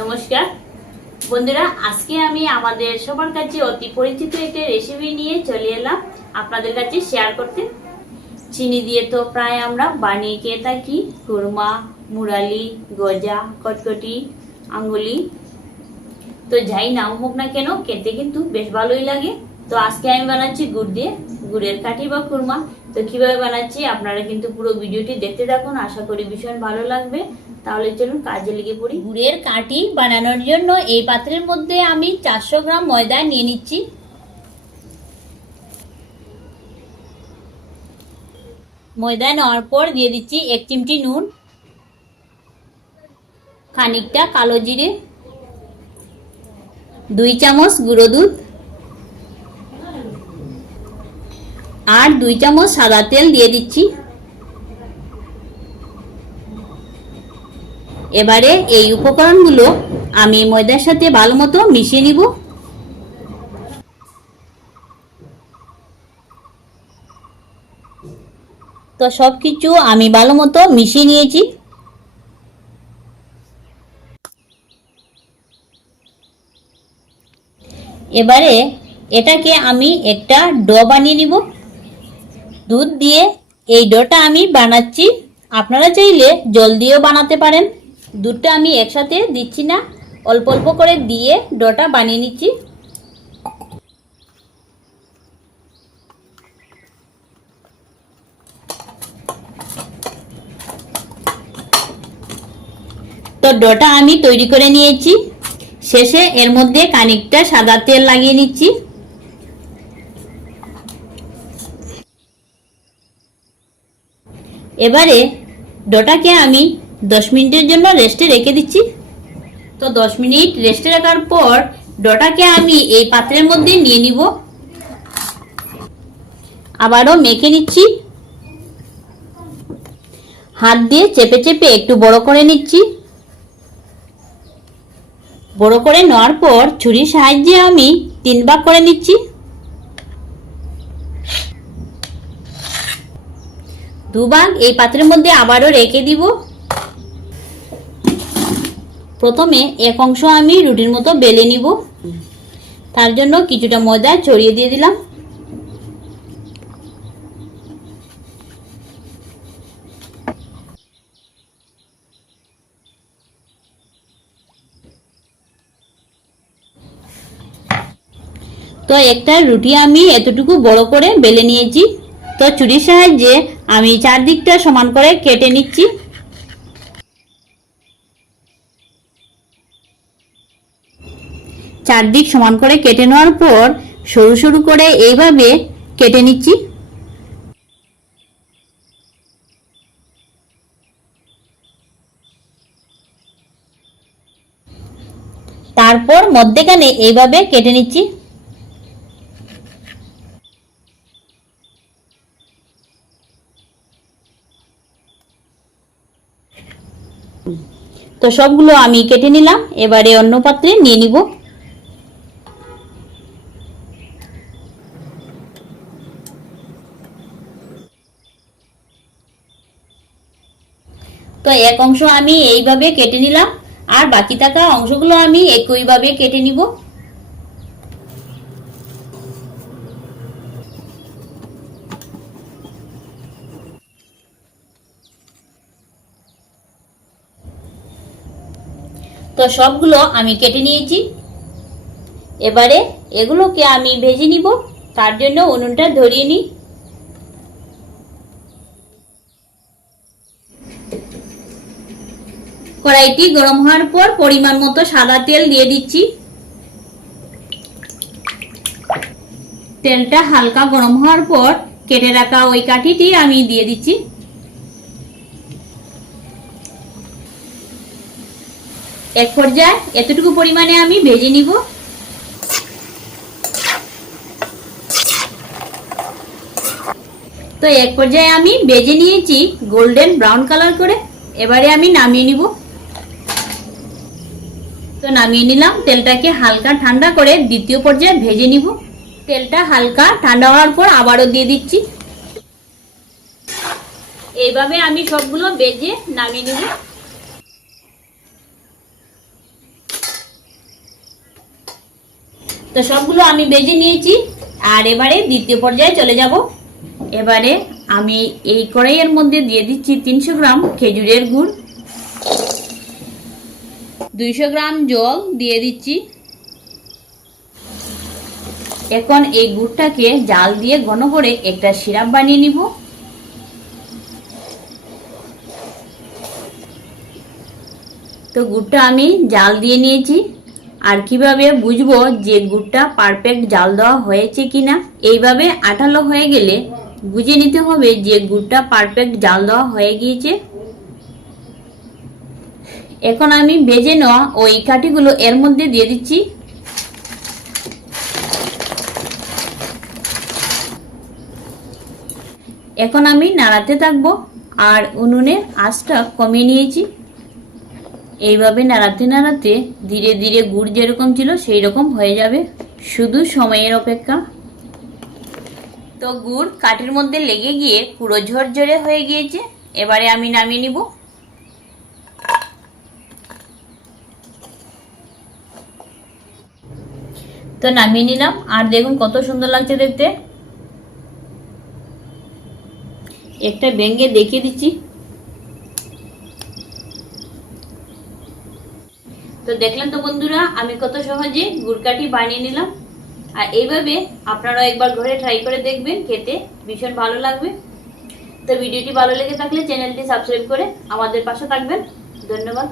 নমস্কার বন্ধুরা, আজকে আমি আমাদের সবার কাছে অতি পরিচিত একটা রেসিপি নিয়ে চলে এলাম আপনাদের কাছে শেয়ার করতে। চিনি দিয়ে তো প্রায় আমরা বানিয়ে খেয়ে থাকি খুরমা, মুরালি, গজা, কটকটি, আঙ্গুলি। তো যাই নাম হোক না কেন, খেতে কিন্তু বেশ ভালোই লাগে। তো আজকে আমি বানাচ্ছি গুড় দিয়ে গুড়ের কাঠি বা খুরমা। তো কিভাবে বানাচ্ছি আপনারা কিন্তু পুরো ভিডিওটি দেখতে থাকুন, আশা করি ভীষণ ভালো লাগবে। তাহলে চলুন কাজে লেগে পড়ি। গুড়ের কাঠি বানানোর জন্য এই পাত্রের মধ্যে আমি 400 গ্রাম ময়দা নিয়ে নিচ্ছি। ময়দা নেওয়ার পর দিয়ে দিচ্ছি 1 চিমটি নুন, খানিকটা কালো জিরে, 2 চামচ গুঁড়ো দুধ আর 2 চামচ সাদা তেল দিয়ে দিচ্ছি। এবারে এই উপকরণগুলো আমি ময়দার সাথে ভালো মতো মিশিয়ে নিব। তো সবকিছু আমি ভালো মতো মিশিয়ে নিয়েছি। এবারে এটাকে আমি একটা ডো বানিয়ে নিব। দুধ দিয়ে এই ডোটা আমি বানাচ্ছি, আপনারা চাইলে জল দিয়েও বানাতে পারেন। দুধটা আমি একসাথে দিচ্ছি না, অল্প অল্প করে দিয়ে ডোটা বানিয়ে নিচ্ছি। তো ডোটা আমি তৈরি করে নিয়েছি। শেষে এর মধ্যে খানিকটা সাদা তেল লাগিয়ে নিচ্ছি। এবারে ডোটাকে আমি 10 মিনিটের জন্য রেস্টে রেখে দিচ্ছি। তো 10 মিনিট রেস্টে রাখার পর ডোটাকে আমি এই পাত্রের মধ্যে নিয়ে নিব। আবারও মেখে নিচ্ছি। হাত দিয়ে চেপে চেপে একটু বড় করে নিচ্ছি। বড় করে নেওয়ার পর ছুরির সাহায্যে আমি 3 ভাগ করে নিচ্ছি। 2 ভাগ এই পাত্রের মধ্যে আবারও রেখে দিব। প্রথমে এক অংশ আমি রুটির মতো বেলে নিব। তার জন্য কিছুটা ময়দা ছড়িয়ে দিয়ে দিলাম। তো একটা রুটি আমি এতটুকু বড় করে বেলে নিয়েছি। তো ছুরির সাহায্যে আমি চারদিকটা সমান করে কেটে নিচ্ছি। চারদিক সমান করে কেটে নেওয়ার পর সরু সরু করে এইভাবে কেটে নিচ্ছি। তারপর মধ্যেখানে এইভাবে কেটে নিচ্ছি। তো সবগুলো আমি কেটে নিলাম। এবারে অন্য পাত্রে নিয়ে নিব। তো এক অংশ আমি এইভাবে কেটে নিলাম, আর বাকি থাকা অংশগুলো আমি একইভাবে কেটে নিব। তো সবগুলো আমি কেটে নিয়েছি। এবারে এগুলোকে আমি ভেজে নিব। তার জন্য উনুনটা ধরিয়ে নিই। কড়াইটি গরম হওয়ার পর পরিমাণ মতো সাদা তেল দিয়ে দিচ্ছি। তেলটা হালকা গরম হওয়ার পর কেটে রাখা ওই কাঠিটি আমি দিয়ে দিচ্ছি। এক পর্যায়ে এতটুকু পরিমাণে আমি ভেজে নিব। তো এক পর্যায়ে আমি ভেজে নিয়েছি গোল্ডেন ব্রাউন কালার করে। এবারে আমি নামিয়ে নিব। তো নামিয়ে নিলাম। তেলটাকে হালকা ঠান্ডা করে দ্বিতীয় পর্যায়ে ভেজে নিব। তেলটা হালকা ঠান্ডা হওয়ার পর আবারও দিয়ে দিচ্ছি। এইভাবে আমি সবগুলো ভেজে নামিয়ে নিব। তো সবগুলো আমি ভেজে নিয়েছি। আর এবারে দ্বিতীয় পর্যায়ে চলে যাব। এবারে আমি এই কড়াইয়ের মধ্যে দিয়ে দিচ্ছি 300 গ্রাম খেজুরের গুড়, 200 গ্রাম জল দিয়ে দিচ্ছি। এখন এই গুড়টাকে জাল দিয়ে ঘন করে একটা সিরাপ বানিয়ে নিব। তো গুড়টা আমি জাল দিয়ে নিয়েছি। আর কিভাবে বুঝবো যে গুড়টা পারফেক্ট জাল দেওয়া হয়েছে কিনা, এইভাবে আঠালো হয়ে গেলে বুঝে নিতে হবে যে গুড়টা পারফেক্ট জাল দেওয়া হয়ে গিয়েছে। এখন আমি ভেজে নেওয়া ওই কাঠিগুলো এর মধ্যে দিয়ে দিচ্ছি। এখন আমি নাড়াতে থাকবো। আর উনুনের আঁচটা কমিয়ে নিয়েছি। এইভাবে নাড়াতে নাড়াতে ধীরে ধীরে গুড় যেরকম ছিল সেই রকম হয়ে যাবে, শুধু সময়ের অপেক্ষা। তো গুড় কাঠির মধ্যে লেগে গিয়ে পুরো ঝরঝরে হয়ে গিয়েছে। এবারে আমি নামিয়ে নিব। তো নামিয়ে নিলাম। আর দেখুন কত সুন্দর লাগছে দেখতে। একটা ভেঙে দেখিয়ে দিচ্ছি। তো দেখলেন তো বন্ধুরা, আমি কত সহজে গুড়কাঠি বানিয়ে নিলাম। আর এইভাবে আপনারা একবার ঘরে ট্রাই করে দেখবেন, খেতে ভীষণ ভালো লাগবে। তো ভিডিওটি ভালো লেগে থাকলে চ্যানেলটি সাবস্ক্রাইব করে আমাদের পাশে থাকবেন। ধন্যবাদ।